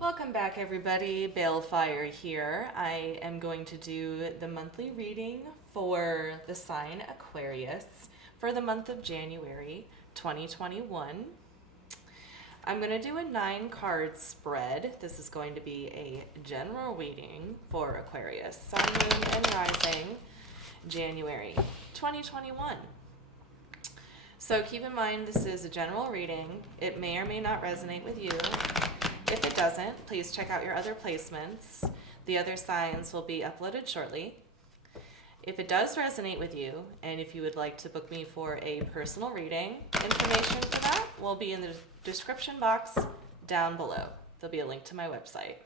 Welcome back, everybody. Balefire here. I am going to do the monthly reading for the sign Aquarius for the month of January 2021. I'm going to do a 9-card spread. This is going to be a general reading for Aquarius, Sun, Moon, and Rising, January 2021. So keep in mind this is a general reading. It may or may not resonate with you. If it doesn't, please check out your other placements. The other signs will be uploaded shortly. If it does resonate with you, and if you would like to book me for a personal reading, information for that will be in the description box down below. There'll be a link to my website.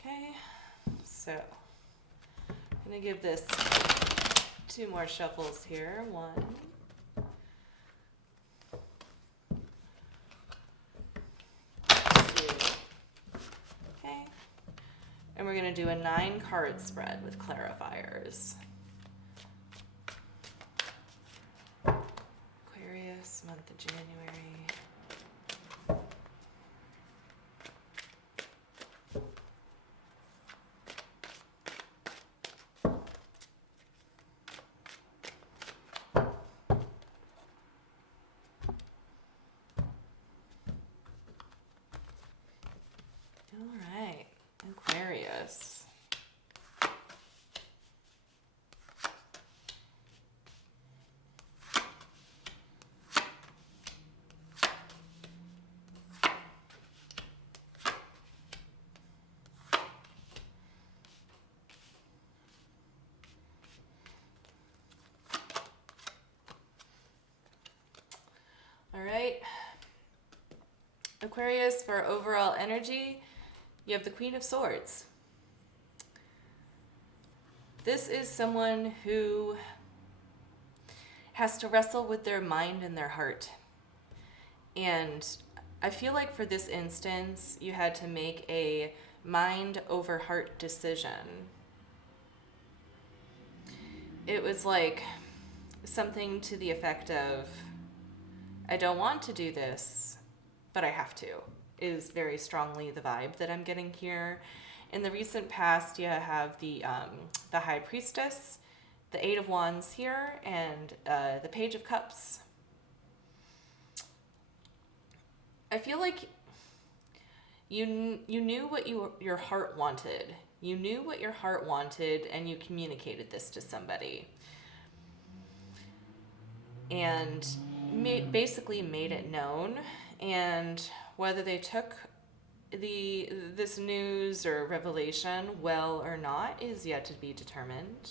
Okay, so I'm going to give this 2 more shuffles here. 1, and we're going to do a 9-card spread with clarifiers. Aquarius, month of January. All right, Aquarius. All right, Aquarius, for overall energy, you have the Queen of Swords. This is someone who has to wrestle with their mind and their heart. And I feel like for this instance, you had to make a mind over heart decision. It was like something to the effect of, I don't want to do this, but I have to, is very strongly the vibe that I'm getting here. In the recent past, you have the High Priestess, the 8 of Wands here, and the Page of Cups. I feel like you knew what your heart wanted. You knew what your heart wanted, and you communicated this to somebody. And basically made it known, and whether they took this news or revelation well or not is yet to be determined.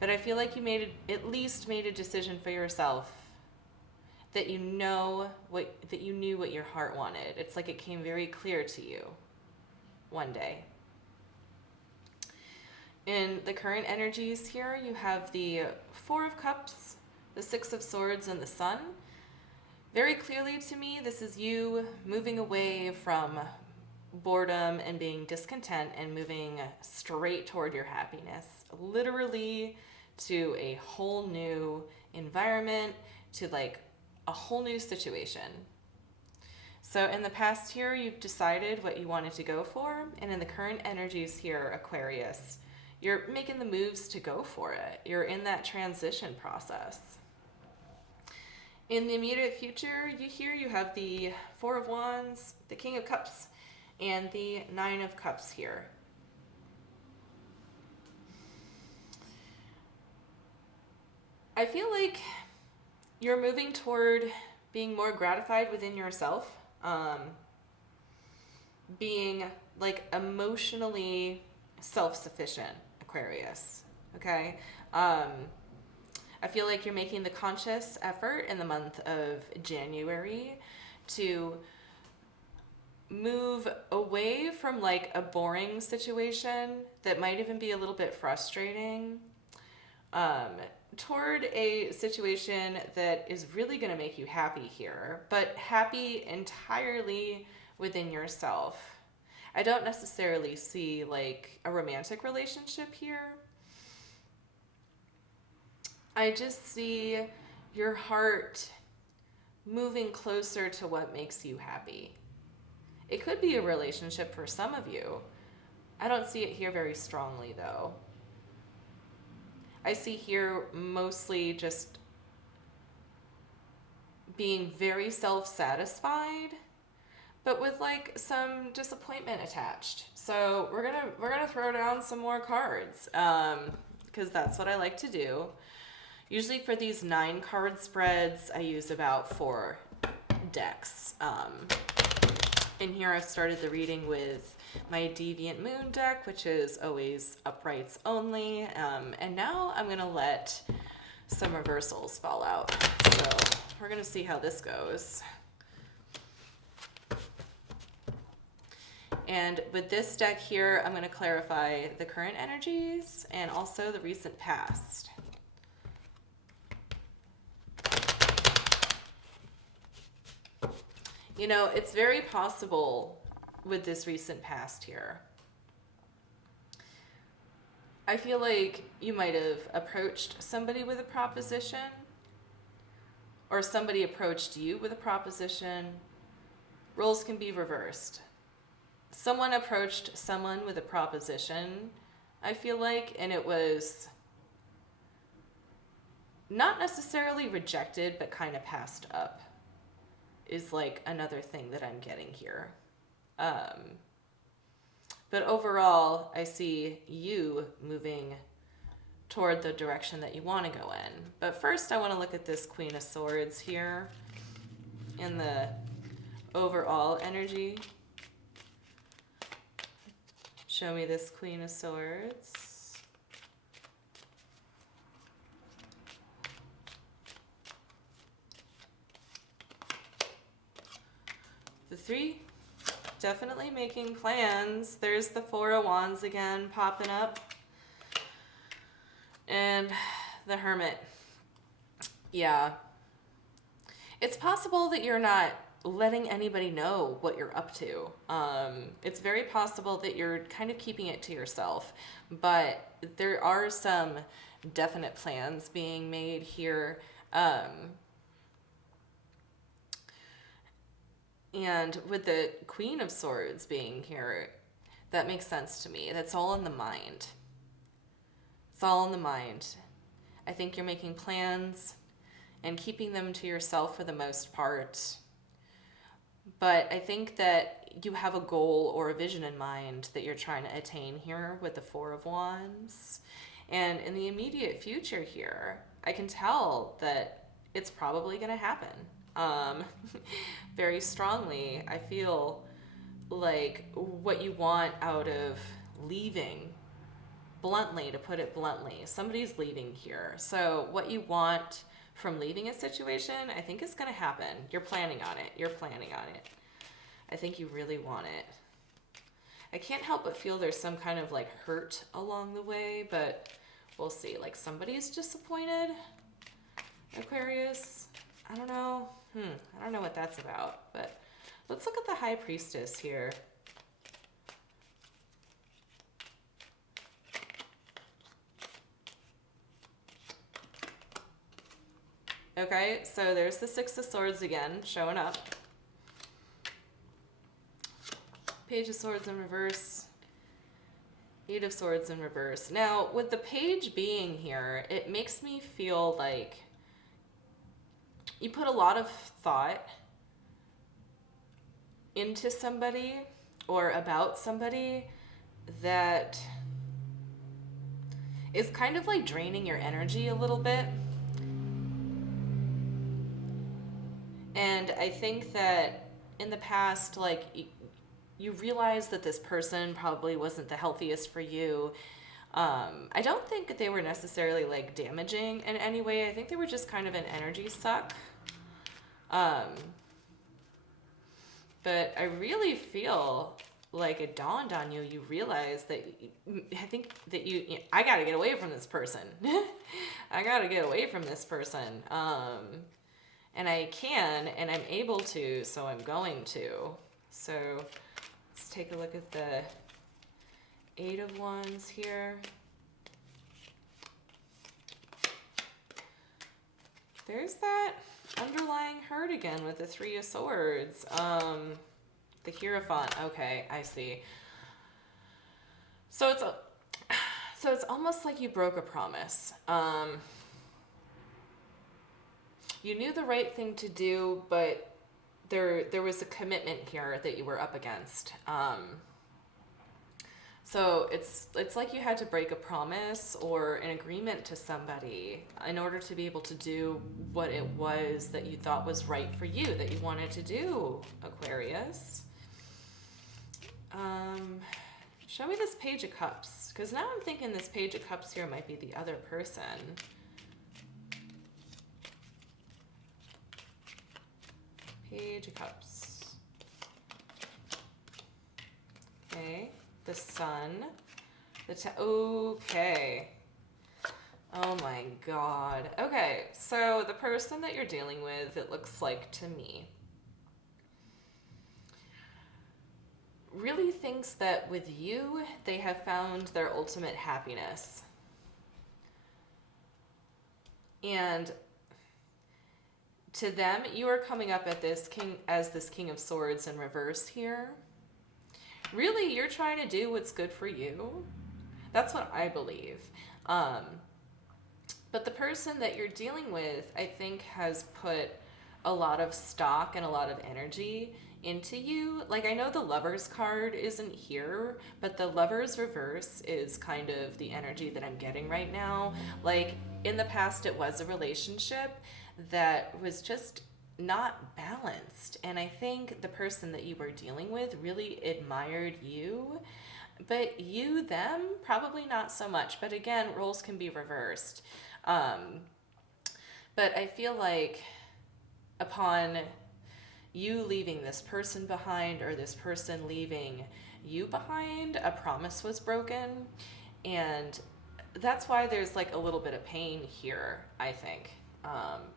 But I feel like you at least made a decision for yourself that you knew what your heart wanted. It's like it came very clear to you one day. In the current energies here, you have the 4 of Cups, the 6 of Swords, and the Sun. Very clearly to me, this is you moving away from boredom and being discontent and moving straight toward your happiness. Literally to a whole new environment, to like a whole new situation. So in the past here, you've decided what you wanted to go for, and in the current energies here, Aquarius, you're making the moves to go for it. You're in that transition process. In the immediate future, you have the 4 of Wands, the King of Cups, and the 9 of Cups here. I feel like you're moving toward being more gratified within yourself, being like emotionally self-sufficient, Aquarius, okay? I feel like you're making the conscious effort in the month of January to move away from like a boring situation that might even be a little bit frustrating, toward a situation that is really going to make you happy here, but happy entirely within yourself. I don't necessarily see like a romantic relationship here. I just see your heart moving closer to what makes you happy. It could be a relationship for some of you. I don't see it here very strongly though. I see here mostly just being very self-satisfied, but with like some disappointment attached. So we're gonna throw down some more cards, because that's what I like to do. Usually for these 9 card spreads, I use about 4 decks. In here I've started the reading with my Deviant Moon deck, which is always uprights only. And now I'm gonna let some reversals fall out. So we're gonna see how this goes. And with this deck here, I'm gonna clarify the current energies and also the recent past. You know, it's very possible with this recent past here. I feel like you might have approached somebody with a proposition, or somebody approached you with a proposition. Roles can be reversed. Someone approached someone with a proposition, I feel like, and it was not necessarily rejected, but kind of passed up, is like another thing that I'm getting here. But overall, I see you moving toward the direction that you want to go in. But first, I want to look at this Queen of Swords here and the overall energy. Show me this Queen of Swords. The 3, definitely making plans. There's the 4 of Wands again popping up. And the Hermit. Yeah. It's possible that you're not letting anybody know what you're up to. It's very possible that you're kind of keeping it to yourself, but there are some definite plans being made here. And with the Queen of Swords being here, that makes sense to me. That's all in the mind. It's all in the mind. I think you're making plans and keeping them to yourself for the most part. But I think that you have a goal or a vision in mind that you're trying to attain here with the 4 of Wands. And in the immediate future here, I can tell that it's probably going to happen. Very strongly. I feel like what you want out of leaving, bluntly, to put it bluntly, somebody's leaving here. So what you want from leaving a situation, I think is going to happen. You're planning on it. You're planning on it. I think you really want it. I can't help but feel there's some kind of like hurt along the way, but we'll see. Like somebody's disappointed, Aquarius. I don't know. I don't know what that's about, but let's look at the High Priestess here. Okay, so there's the 6 of Swords again, showing up. Page of Swords in reverse. 8 of Swords in reverse. Now, with the Page being here, it makes me feel like you put a lot of thought into somebody or about somebody that is kind of like draining your energy a little bit. And I think that in the past, like, you realize that this person probably wasn't the healthiest for you. I don't think they were necessarily like damaging in any way. I think they were just kind of an energy suck. But I really feel like it dawned on you. You realize that I think that I got to get away from this person. I got to get away from this person. And I can, and I'm able to, so I'm going to. So let's take a look at the 8 of Wands here. There's that Underlying hurt again with the Three of Swords. The Hierophant. Okay, I see. So it's almost like you broke a promise. You knew the right thing to do, but there was a commitment here that you were up against. So it's like you had to break a promise or an agreement to somebody in order to be able to do what it was that you thought was right for you, that you wanted to do, Aquarius. Show me this Page of Cups, because now I'm thinking this Page of Cups here might be the other person. Page of Cups. Okay. The Sun. Okay. Oh my God. Okay, so the person that you're dealing with, it looks like to me, really thinks that with you, they have found their ultimate happiness. And to them, you are coming up at this King of Swords in reverse here. Really, you're trying to do what's good for you. That's what I believe. But the person that you're dealing with, I think, has put a lot of stock and a lot of energy into you. Like, I know the Lover's card isn't here, but the Lover's reverse is kind of the energy that I'm getting right now. Like, in the past, it was a relationship that was just not balanced, and I think the person that you were dealing with really admired you, but you them probably not so much. But again, roles can be reversed. But I feel like upon you leaving this person behind, or this person leaving you behind, a promise was broken, and that's why there's like a little bit of pain here, I think.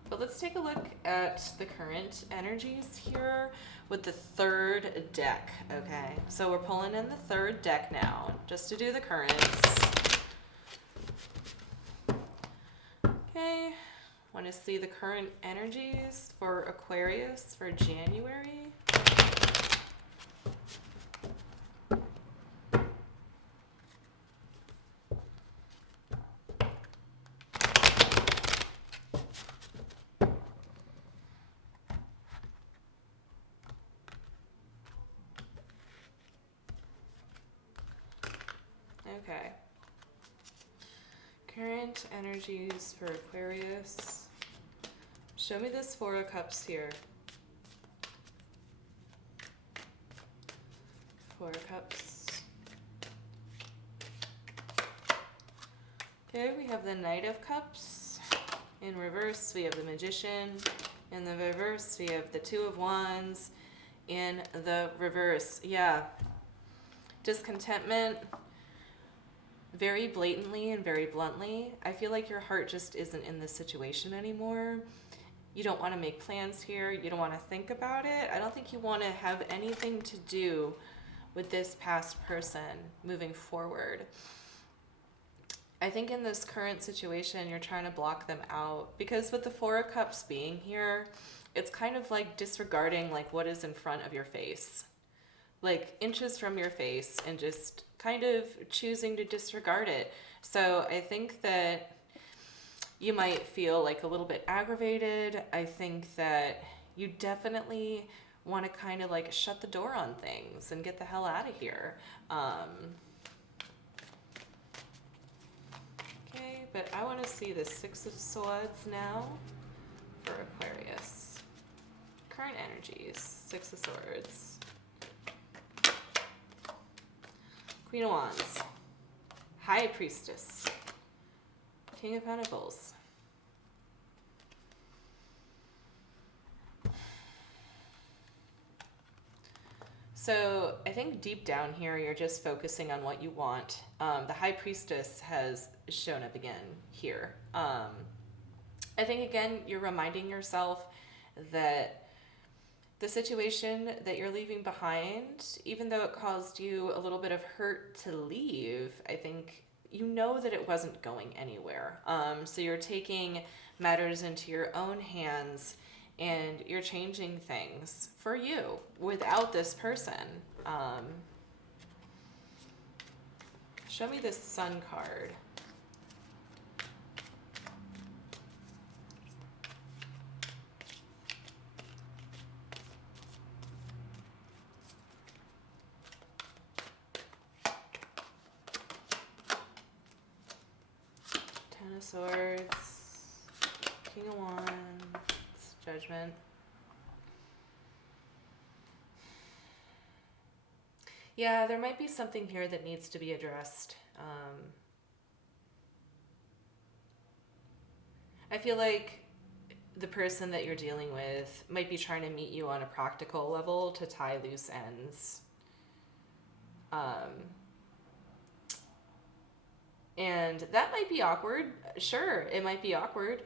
But let's take a look at the current energies here with the third deck, okay? So we're pulling in the third deck now, just to do the currents. Okay, want to see the current energies for Aquarius for January? Okay. Current energies for Aquarius. Show me this Four of Cups here. Four of Cups. Okay, we have the Knight of Cups. In reverse, we have the Magician. In the reverse, we have the Two of Wands. In the reverse, yeah. Discontentment. Very blatantly and very bluntly, I feel like your heart just isn't in this situation anymore. You don't want to make plans here. You don't want to think about it. I don't think you want to have anything to do with this past person moving forward. I think in this current situation, you're trying to block them out, because with the Four of Cups being here, it's kind of like disregarding like what is in front of your face, like inches from your face, and just kind of choosing to disregard it. So I think that you might feel like a little bit aggravated. I think that you definitely want to kind of like shut the door on things and get the hell out of here. Okay, but I want to see the Six of Swords now for Aquarius. Current energies, Six of Swords. Queen of Wands, High Priestess, King of Pentacles. So I think deep down here, you're just focusing on what you want. The High Priestess has shown up again here. I think, again, you're reminding yourself that the situation that you're leaving behind, even though it caused you a little bit of hurt to leave, I think you know that it wasn't going anywhere. So you're taking matters into your own hands and you're changing things for you without this person. Show me this Sun card. Ten of Swords, King of Wands, Judgment. Yeah, there might be something here that needs to be addressed. I feel like the person that you're dealing with might be trying to meet you on a practical level to tie loose ends. And that might be awkward. Sure, it might be awkward.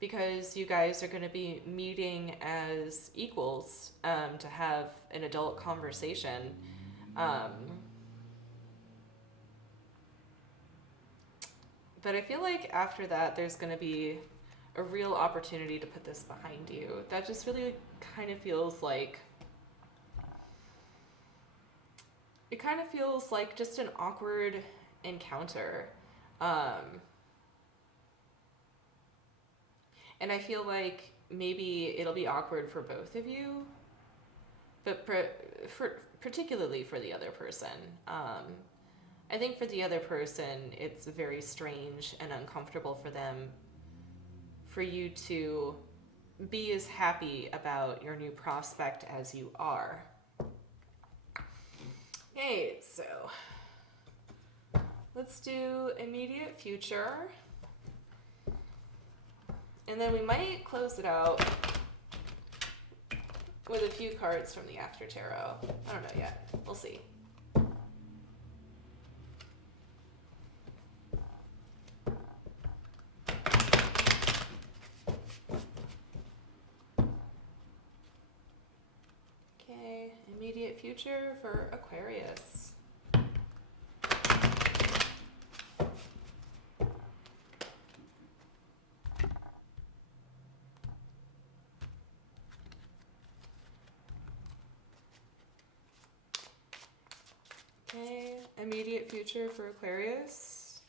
Because you guys are going to be meeting as equals to have an adult conversation. But I feel like after that, there's going to be a real opportunity to put this behind you. That just really kind of feels like... It kind of feels like just an awkward encounter. And I feel like maybe it'll be awkward for both of you, but particularly for the other person. I think for the other person, it's very strange and uncomfortable for them, for you to be as happy about your new prospect as you are. Okay, so let's do immediate future. And then we might close it out with a few cards from the After Tarot. I don't know yet. We'll see. Okay, immediate future for Aquarius. Okay, immediate future for Aquarius.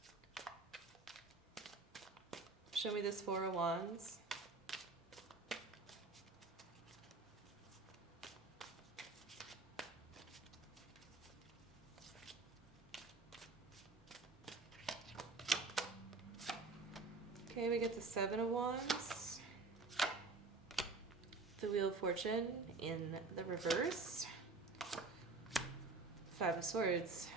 Show me this Four of Wands. Okay, we get the Seven of Wands. The Wheel of Fortune in the reverse. Five of Swords.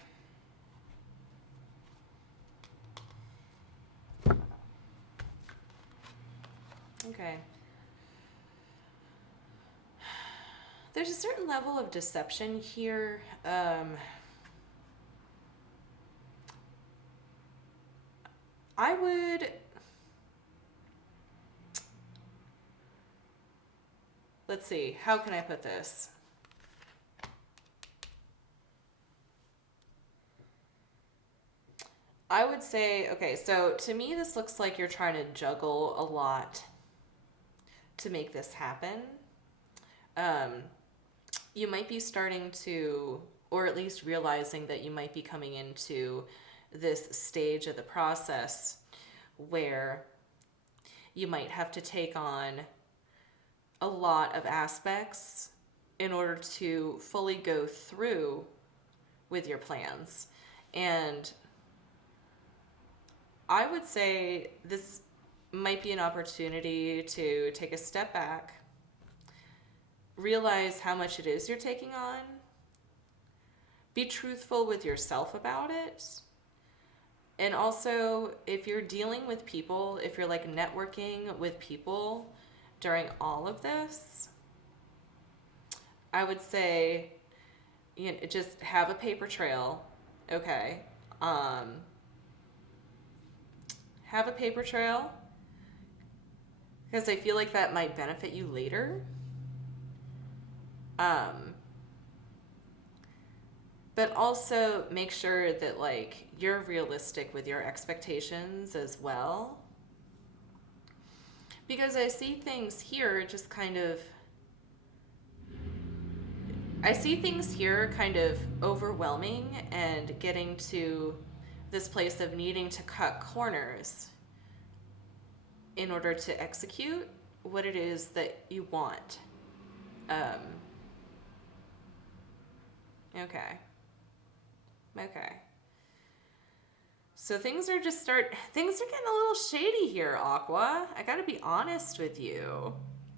Okay. There's a certain level of deception here. I would... Let's see, how can I put this? I would say, okay, so to me this looks like you're trying to juggle a lot to make this happen. You might be starting to, or at least realizing that you might be coming into this stage of the process where you might have to take on a lot of aspects in order to fully go through with your plans. And I would say this might be an opportunity to take a step back, realize how much it is you're taking on, be truthful with yourself about it. And also, if you're dealing with people, if you're like networking with people during all of this, I would say, you know, just have a paper trail, okay? Have a paper trail, because I feel like that might benefit you later. But also make sure that like you're realistic with your expectations as well. Because I see things here just kind of, I see things here kind of overwhelming and getting to this place of needing to cut corners in order to execute what it is that you want. Um, okay. Okay. So things are getting a little shady here, Aqua. I gotta be honest with you.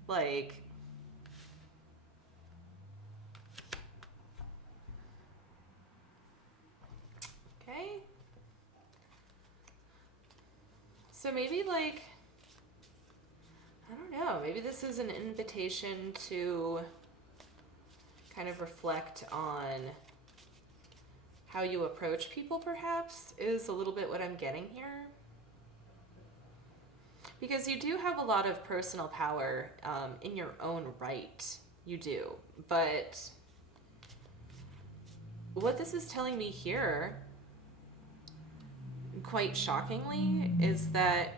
Like, okay. So maybe like, I don't know, maybe this is an invitation to kind of reflect on how you approach people, perhaps, is a little bit what I'm getting here. Because you do have a lot of personal power in your own right. You do. But what this is telling me here, quite shockingly, is that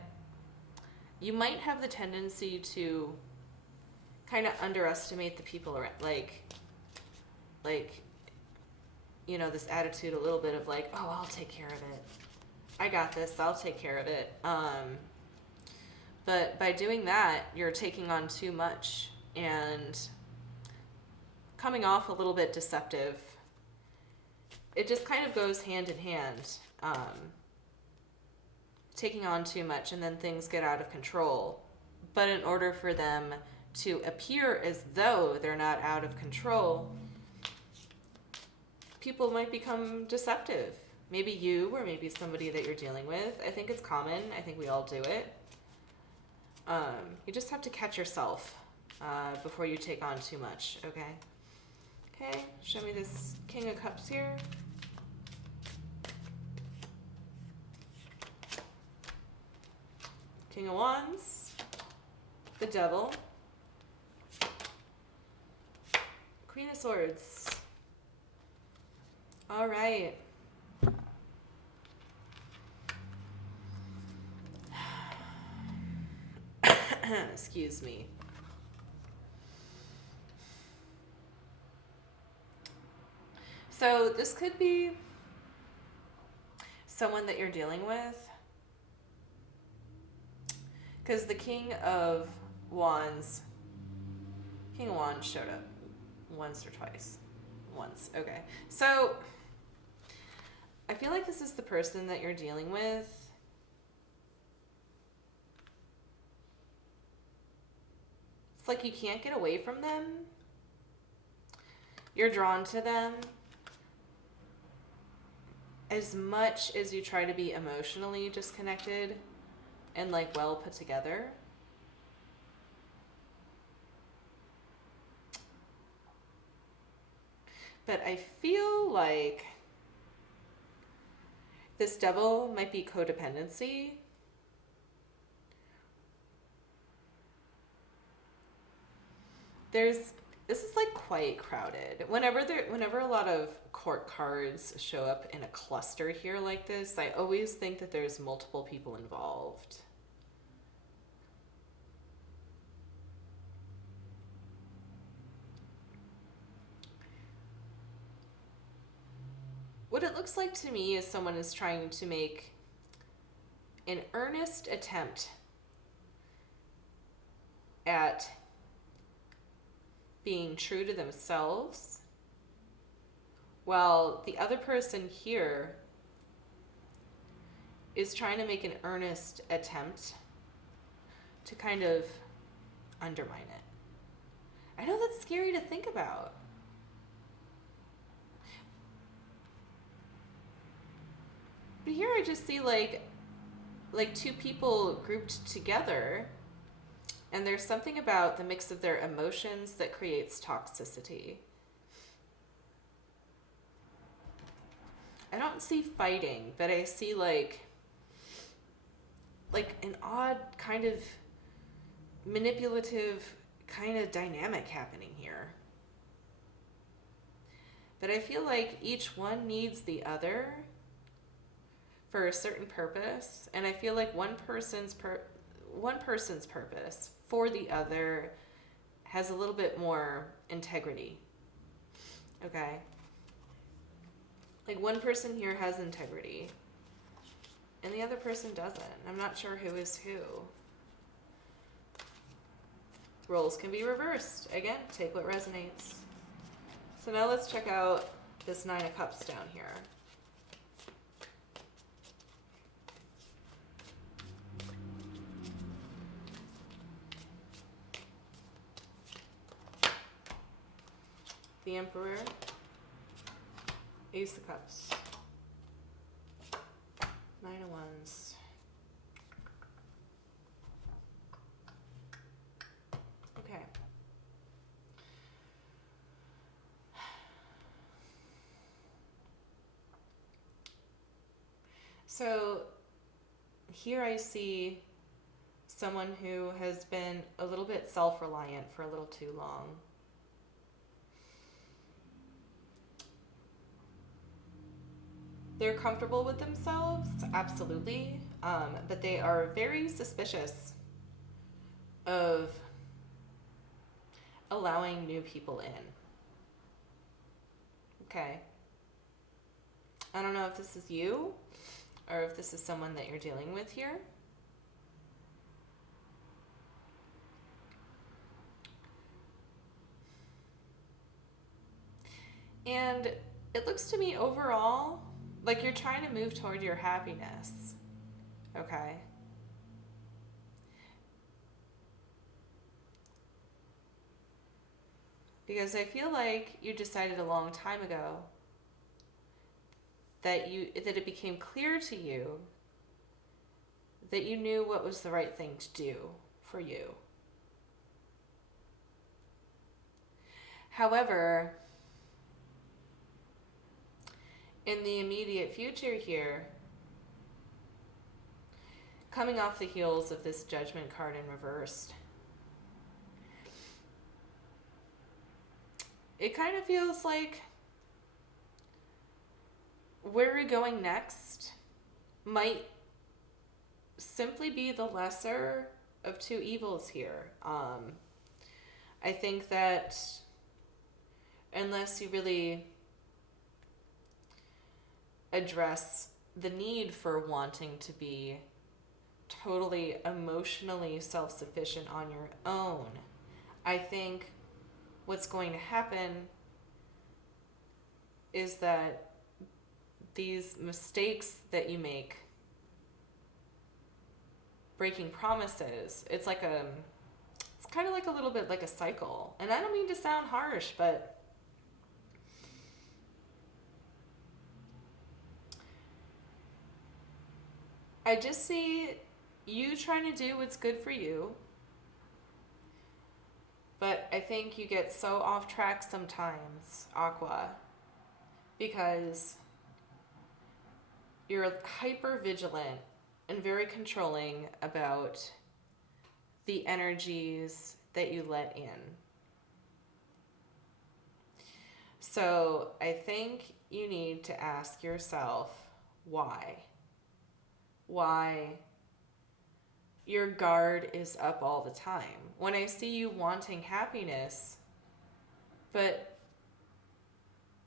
you might have the tendency to kind of underestimate the people around. Like, you know, this attitude a little bit of like, oh, I'll take care of it. I got this. I'll take care of it. But by doing that, you're taking on too much and coming off a little bit deceptive. It just kind of goes hand in hand. Taking on too much and then things get out of control. But in order for them to appear as though they're not out of control, people might become deceptive. Maybe you, or maybe somebody that you're dealing with. I think it's common. I think we all do it. You just have to catch yourself before you take on too much, okay? Okay, show me this King of Cups here. King of Wands. The Devil. Queen of Swords. All right. Excuse me. So this could be someone that you're dealing with, because the King of Wands showed up once or twice. Once, okay. So I feel like this is the person that you're dealing with. It's like you can't get away from them. You're drawn to them. As much as you try to be emotionally disconnected and like well put together, but I feel like this Devil might be codependency. This is like quite crowded. Whenever a lot of court cards show up in a cluster here like this, I always think that there's multiple people involved. What it looks like to me is someone is trying to make an earnest attempt at being true to themselves, while the other person here is trying to make an earnest attempt to kind of undermine it. I know that's scary to think about. But here I just see like two people grouped together, and there's something about the mix of their emotions that creates toxicity. I don't see fighting, but I see like an odd kind of manipulative kind of dynamic happening here. But I feel like each one needs the other for a certain purpose, and I feel like one person's one person's purpose for the other has a little bit more integrity. Okay? Like one person here has integrity and the other person doesn't. I'm not sure who is who. Roles can be reversed. Again, take what resonates. So now let's check out this Nine of Cups down here. The Emperor, Ace of Cups, Nine of Wands. Okay. So here I see someone who has been a little bit self-reliant for a little too long. They're comfortable with themselves, absolutely, but they are very suspicious of allowing new people in. Okay. I don't know if this is you or if this is someone that you're dealing with here. And it looks to me overall like you're trying to move toward your happiness. Okay. Because I feel like you decided a long time ago that it became clear to you that you knew what was the right thing to do for you. However, in the immediate future here, coming off the heels of this Judgment card in reversed, it kind of feels like where we're going next might simply be the lesser of two evils here. I think that unless you really address the need for wanting to be totally emotionally self-sufficient on your own, I think what's going to happen is that these mistakes that you make, breaking promises, it's kind of like a little bit like a cycle. And I don't mean to sound harsh, but I just see you trying to do what's good for you. But I think you get so off track sometimes, Aqua, because you're hyper vigilant and very controlling about the energies that you let in. So I think you need to ask yourself why. Why your guard is up all the time. When I see you wanting happiness, but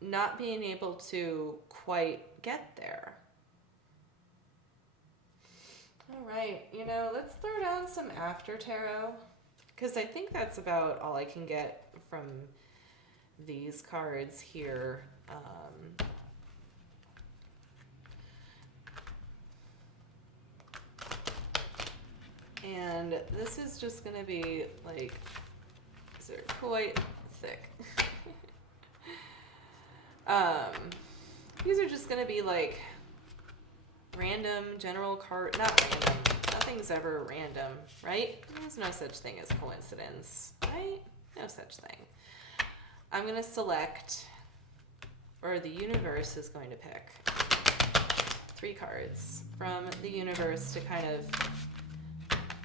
not being able to quite get there. All right, let's throw down some after tarot, because I think that's about all I can get from these cards here. And this is just going to be like, they're quite thick. These are just going to be like random general card, not random. Nothing's ever random, right? There's no such thing as coincidence, right? No such thing. I'm going to select, or the universe is going to pick 3 cards from the universe to kind of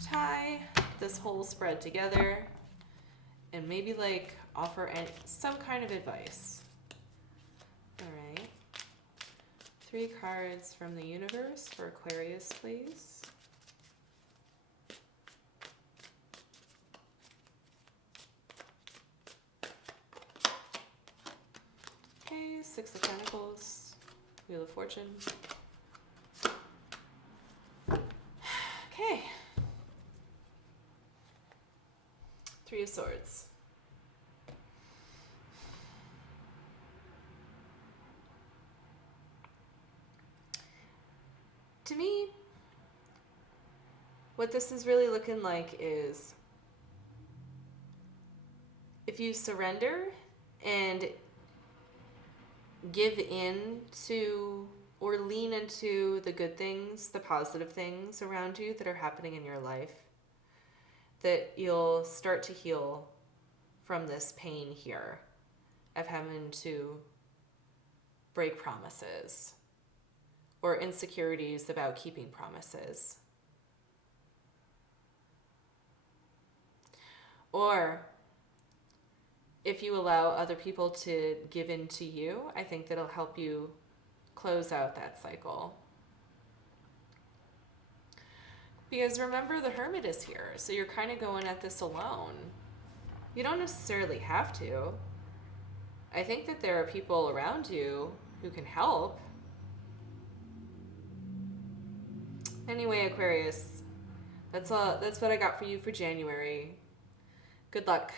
tie this whole spread together and maybe like offer some kind of advice. All right. 3 cards from the universe for Aquarius, please. Six of Pentacles, Wheel of Fortune. Okay. Three of Swords. To me, what this is really looking like is if you surrender and give in to or lean into the good things, the positive things around you that are happening in your life, that you'll start to heal from this pain here of having to break promises or insecurities about keeping promises. Or if you allow other people to give in to you, I think that'll help you close out that cycle. Because remember, the Hermit is here, so you're kind of going at this alone. You don't necessarily have to. I think that there are people around you who can help. Anyway, Aquarius, that's what I got for you for January. Good luck.